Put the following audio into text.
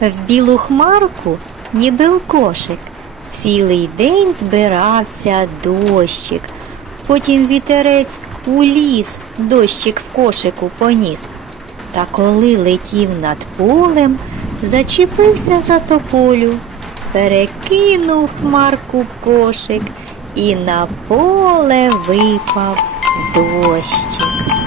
В білу хмарку, ніби у кошик, цілий день збирався дощик. Потім вітерець у ліс дощик в кошику поніс. Та коли летів над полем, зачепився за тополю, перекинув хмарку кошик, і на поле випав дощик.